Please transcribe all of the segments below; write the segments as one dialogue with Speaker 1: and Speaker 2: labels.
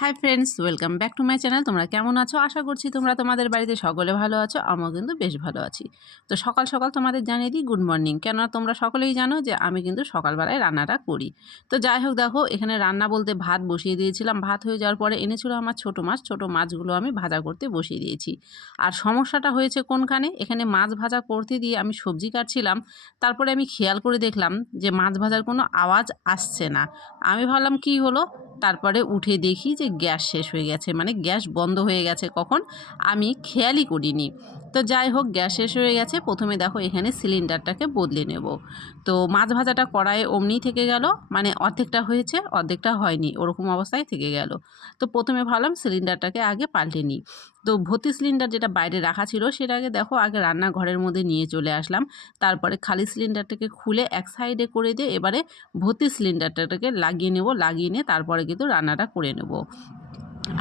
Speaker 1: Hi friends welcome back to my channel তোমরা কেমন আছো? আশা করছি তোমরা তোমাদের বাড়িতে সকলে ভালো আছো, আমিও কিন্তু বেশ ভালো আছি। তো সকাল সকাল তোমাদের জানিয়ে দিই গুড মর্নিং কেননা তোমরা সকলেই জানো যে আমি কিন্তু সকালবেলায় রান্নাটা করি। তো যাই হোক, দেখো, এখানে রান্না বলতে ভাত বসিয়ে দিয়েছিলাম। ভাত হয়ে যাওয়ার পরে এনেছিল আমার ছোট মাছ। ছোট মাছগুলো আমি ভাজা করতে বসিয়ে দিয়েছি। আর সমস্যাটা হয়েছে কোনখানে? এখানে মাছ ভাজা করতে দিয়ে আমি সবজি কাটছিলাম। তারপরে আমি খেয়াল করে দেখলাম যে মাছ ভাজার কোনো আওয়াজ আসছে না। আমি ভাবলাম, কি হলো? তারপরে উঠে দেখি যে গ্যাস শেষ হয়ে গেছে মানে গ্যাস বন্ধ হয়ে গেছে কখন? আমি খেয়ালই করিনি। তো যাই হোক, গ্যাস শেষ হয়ে গেছে, প্রথমে দেখো এখানে সিলিন্ডারটাকে বদলে নেব। তো মাছ ভাজাটা কড়াইয়ে অমনি থেকে গেল মানে অর্ধেকটা হয়েছে, অর্ধেকটা হয়নি, ওরকম অবস্থায় থেকে গেল। তো প্রথমে ভাবলাম সিলিন্ডারটাকে আগে পাল্টে নিই। তো ভর্তি সিলিন্ডার যেটা বাইরে রাখা ছিল সেটা আগে দেখো, আগে রান্নাঘরের মধ্যে নিয়ে চলে আসলাম। তারপরে খালি সিলিন্ডারটাকে খুলে এক সাইডে করে দিয়ে এবারে ভর্তি সিলিন্ডারটাকে লাগিয়ে নেব, লাগিয়ে নিয়ে তারপরে কিন্তু রান্নাটা করে নেব।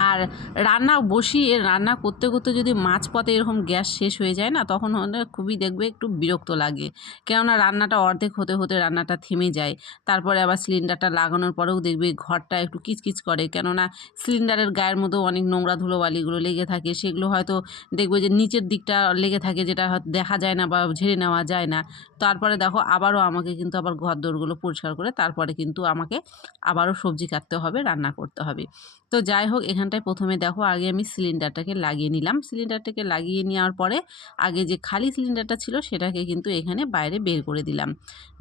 Speaker 1: আর রান্না বসিয়ে রান্না করতে করতে যদি মাঝপথে এরকম গ্যাস শেষ হয়ে যায় না, তখন খুবই দেখবে একটু বিরক্ত লাগে। কেননা রান্নাটা অর্ধেক হতে হতে রান্নাটা থেমে যায়। তারপরে আবার সিলিন্ডারটা লাগানোর পরেও দেখবে ঘরটা একটু কিচকিচ করে। কেননা সিলিন্ডারের গায়ের মধ্যেও অনেক নোংরা ধুলোবালিগুলো লেগে থাকে। সেগুলো হয়তো দেখবে যে নিচের দিকটা লেগে থাকে, যেটা দেখা যায় না বা ঝেড়ে নেওয়া যায় না। তারপরে দেখো আবারও আমাকে কিন্তু আবার ঘর দোরগুলো পরিষ্কার করে তারপরে কিন্তু আমাকে আবারও সবজি কাটতে হবে, রান্না করতে হবে। তো যাই হোক এখানটায় প্রথমে দেখো আগে আমি সিলিন্ডারটাকে লাগিয়ে নিলাম। সিলিন্ডারটাকে লাগিয়ে নেওয়ার পরে আগে যে খালি সিলিন্ডারটা ছিল সেটাকে কিন্তু এখানে বাইরে বের করে দিলাম।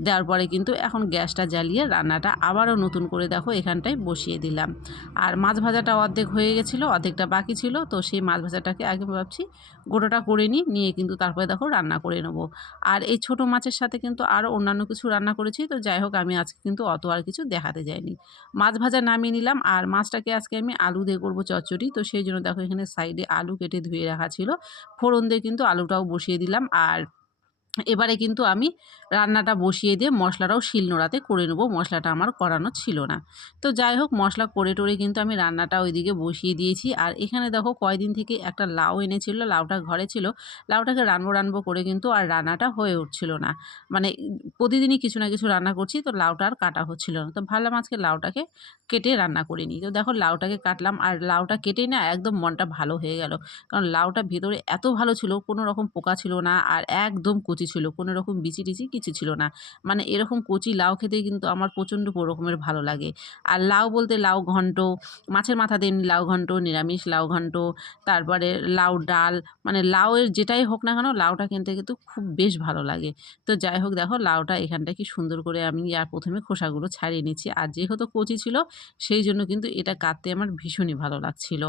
Speaker 1: দেওয়ার পরে কিন্তু এখন গ্যাসটা জ্বালিয়ে রান্নাটা আবারও নতুন করে দেখো এখানটায় বসিয়ে দিলাম। আর মাছ ভাজাটা অর্ধেক হয়ে গেছিল, অর্ধেকটা বাকি ছিল, তো সেই মাছ ভাজাটাকে আগে ভাবছি গোটাটা করে নিই, নিয়ে কিন্তু তারপরে দেখো রান্না করে নেব। আর এই ছোট মাছের সাথে কিন্তু আরও অন্যান্য কিছু রান্না করেছি, তো যাই হোক আমি আজকে কিন্তু অত আর কিছু দেখাতে যাইনি। মাছ ভাজা নামিয়ে নিলাম, আর মাছটাকে আজকে আমি আলু দিয়ে করব চচ্চড়ি। তো সেই জন্য দেখো এখানে সাইডে আলু কেটে ধুয়ে রাখা ছিল। ফোড়ন দিয়ে কিন্তু আলুটাও বসিয়ে দিলাম। আর এবারে কিন্তু আমি রান্নাটা বসিয়ে দিয়ে মশলাটাও শিলনোড়াতে করে নেব। মশলাটা আমার করানো ছিল না। তো যাই হোক, মশলা করে টোরে কিন্তু আমি রান্নাটা ওইদিকে বসিয়ে দিয়েছি। আর এখানে দেখো, কয়দিন থেকে একটা লাউ এনেছিল, লাউটা ঘরে ছিল। লাউটাকে রানবো রানবো করে কিন্তু আর রান্নাটা হয়ে উঠছিল না। মানে প্রতিদিনই কিছু না কিছু রান্না করছি, তো লাউটা আর কাটা হচ্ছিল না। তো ভাবলাম আজকে লাউটাকে কেটে রান্না করে নিই। তো দেখো, লাউটাকে কাটলাম। আর লাউটা কেটে না একদম মনটা ভালো হয়ে গেল। কারণ লাউটা ভেতরে এত ভালো ছিল, কোনো রকম পোকা ছিল না। আর একদম কচি ছিল, কোনো রকম বিচি টিচি কিছু ছিল না। মানে এরকম কচি লাউ খেতে কিন্তু আমার প্রচণ্ড রকমের ভালো লাগে। আর লাউ বলতে লাউ ঘন্ট, মাছের মাথা দিয়ে লাউ ঘন্ট, নিরামিষ লাউ ঘন্ট, তারপরে লাউ ডাল মানে লাউয়ের যেটাই হোক না কেন লাউটা কিনতে কিন্তু খুব বেশ ভালো লাগে। তো যাই হোক দেখো লাউটা এখানটা কি সুন্দর করে আমি আর প্রথমে খোসাগুলো ছাড়িয়ে নিচ্ছি। আর যেহেতু কচি ছিল, সেই জন্য কিন্তু এটা কাটতে আমার ভীষণই ভালো লাগছিল।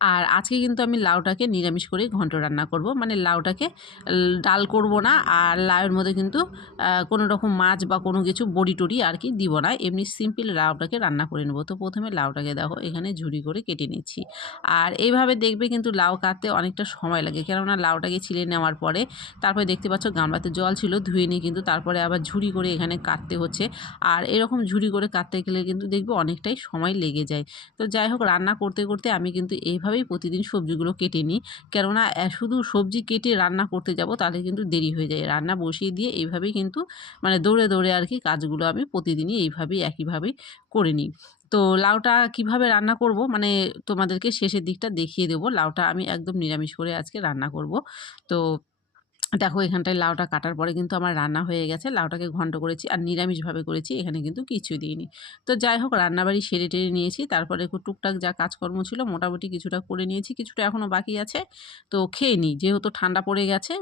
Speaker 1: আর আজকে কিন্তু আমি লাউটাকে নিরামিষ করে ঘন্ট রান্না করব। মানে লাউটাকে ডাল করব না আর লাউয়ের মধ্যে কিন্তু কোনো রকম মাছ বা কোনো কিছু বড়ি টড়ি আর কি দিব না। এমনি সিম্পল লাউটাকে রান্না করে নেব। তো প্রথমে লাউটাকে দেখো, এখানে ঝুড়ি করে কেটে নিচ্ছি। আর এইভাবে দেখবে কিন্তু লাউ কাটতে অনেকটা সময় লাগে। কেননা লাউটাকে ছিলে নেওয়ার পরে, তারপরে দেখতে পাচ্ছ গামলাতে জল ছিল, ধুয়ে নিয়ে কিন্তু তারপরে আবার ঝুড়ি করে এখানে কাটতে হচ্ছে। আর এরকম ঝুড়ি করে কাটতে গেলে কিন্তু দেখবে অনেকটাই সময় লেগে যায়। তো যাই হোক, রান্না করতে করতে আমি কিন্তু এইভাবে এইভাবেই প্রতিদিন সবজিগুলো কেটে নিই। কেননা শুধু সবজি কেটে রান্না করতে যাব, তাহলে কিন্তু দেরি হয়ে যায়। রান্না বসিয়ে দিয়ে এইভাবেই কিন্তু মানে দৌড়ে দৌড়ে আর কি কাজগুলো আমি প্রতিদিনই এইভাবেই, একইভাবেই করে নিই। তো লাউটা কীভাবে রান্না করব? মানে তোমাদেরকে শেষের দিকটা দেখিয়ে দেবো। লাউটা আমি একদম নিরামিষ করে আজকে রান্না করব। তো দেখো, এখানটায় লাউটা কাটার পরে কিন্তু আমার রান্না হয়ে গেছে। লাউটাকে ঘন্ট করেছি আর নিরামিষভাবে করেছি, এখানে কিন্তু কিছু দিইনি। তো যাই হোক, রান্নাবাড়ি সেরে টেরে নিয়েছি। তারপরে একটু টুকটাক যা কাজকর্ম ছিল, মোটামুটি কিছুটা করে নিয়েছি, কিছুটা এখনও বাকি আছে। তো খেয়ে নিই, যেহেতু ঠান্ডা পড়ে গেছে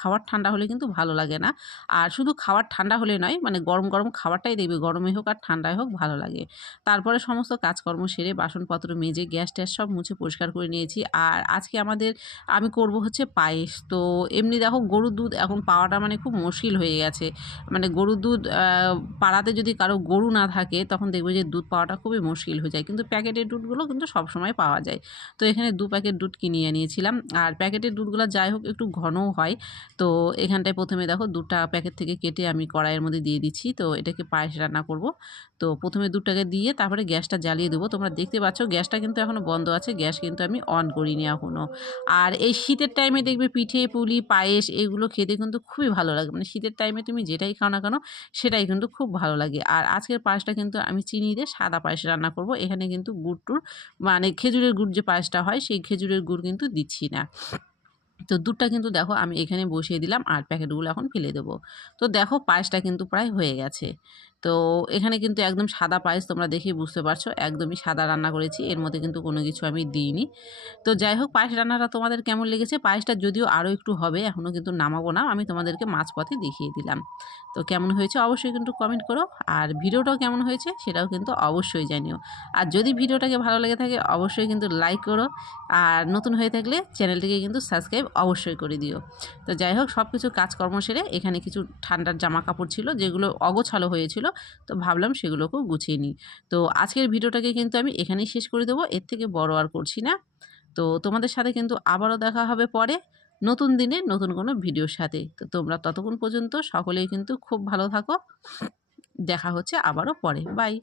Speaker 1: খাবার ঠান্ডা হলে কিন্তু ভালো লাগে না। আর শুধু খাবার ঠান্ডা হলে নয় মানে গরম গরম খাবারটাই দেখবে, গরমে হোক আর ঠান্ডায় হোক ভালো লাগে। তারপরে সমস্ত কাজকর্ম সেরে বাসনপত্র মেজে, গ্যাস ট্যাস সব মুছে পরিষ্কার করে নিয়েছি। আর আজকে আমাদের, আমি করব হচ্ছে পায়েস। তো এমনি দেখো গরুর দুধ এখন পাওয়াটা মানে খুব মুশকিল হয়ে গেছে। মানে গরুর দুধ পাড়াতে যদি কারও গরু না থাকে, তখন দেখবে যে দুধ পাওয়াটা খুবই মুশকিল হয়ে যায়। কিন্তু প্যাকেটের দুধগুলো কিন্তু সবসময় পাওয়া যায়। তো এখানে দু প্যাকেট দুধ কিনিয়ে নিয়েছিলাম। আর প্যাকেটের দুধগুলো যাই হোক, একটু ঘনও হয়। তো এখানটায় প্রথমে দেখো দুটা প্যাকেট থেকে কেটে আমি কড়াইয়ের মধ্যে দিয়ে দিচ্ছি। তো এটাকে পায়েস রান্না করব। তো প্রথমে দুধটাকে দিয়ে তারপরে গ্যাসটা জ্বালিয়ে দেবো। তোমরা দেখতে পাচ্ছ গ্যাসটা কিন্তু এখনও বন্ধ আছে। গ্যাস কিন্তু আমি অন করিনি এখনও আর এই শীতের টাইমে দেখবে পিঠে, পুলি, পায়েস এগুলো খেতে কিন্তু খুবই ভালো লাগে। মানে শীতের টাইমে তুমি যেটাই খাও না কেন, সেটাই কিন্তু খুব ভালো লাগে। আর আজকের পায়েসটা কিন্তু আমি চিনি দিয়ে সাদা পায়েস রান্না করব। এখানে কিন্তু গুড় টুর মানে খেজুরের গুড় যে পায়েসটা হয়, সেই খেজুরের গুড় কিন্তু দিচ্ছি না। তো দুধটা কিন্তু দেখো আমি এখানে বসিয়ে দিলাম আর প্যাকেটগুলো এখন ফেলে দেবো। তো দেখো পায়েসটা কিন্তু প্রায় হয়ে গেছে। তো এখানে কিন্তু একদম সাদা পায়েস তোমরা দেখেই বুঝতে পারছ, একদমই সাদা রান্না করেছি, এর মধ্যে কিন্তু কোনো কিছু আমি দিইনি। তো যাই হোক পায়েস রান্নাটা তোমাদের কেমন লেগেছে? পায়েসটা যদিও আরও একটু হবে, এখনও কিন্তু নামাবো না, আমি তোমাদেরকে মাঝপথে দেখিয়ে দিলাম। তো কেমন হয়েছে অবশ্যই কিন্তু কমেন্ট করো, আর ভিডিওটাও কেমন হয়েছে সেটাও কিন্তু অবশ্যই জানিও। আর যদি ভিডিওটাকে ভালো লেগে থাকে, অবশ্যই কিন্তু লাইক করো, আর নতুন হয়ে থাকলে চ্যানেলটিকে কিন্তু সাবস্ক্রাইব অবশ্যই করে দিও। তো যাই হোক সব কিছু কাজকর্ম সেরে এখানে কিছু ঠান্ডার জামা কাপড় ছিল, যেগুলো অগোছালো হয়েছিল তো ভাবলাম সেগুলোকেও গুছিয়ে নিই। তো আজকের ভিডিওটাকে কিন্তু আমি এখানেই শেষ করে দেবো। এর থেকে বড় আর করছি না। তো তোমাদের সাথে কিন্তু আবারও দেখা হবে পরে নতুন দিনে নতুন কোনো ভিডিওর সাথে। তো তোমরা ততক্ষণ পর্যন্ত সকলেই কিন্তু খুব ভালো থাকো। দেখা হচ্ছে আবারও পরে। বাই।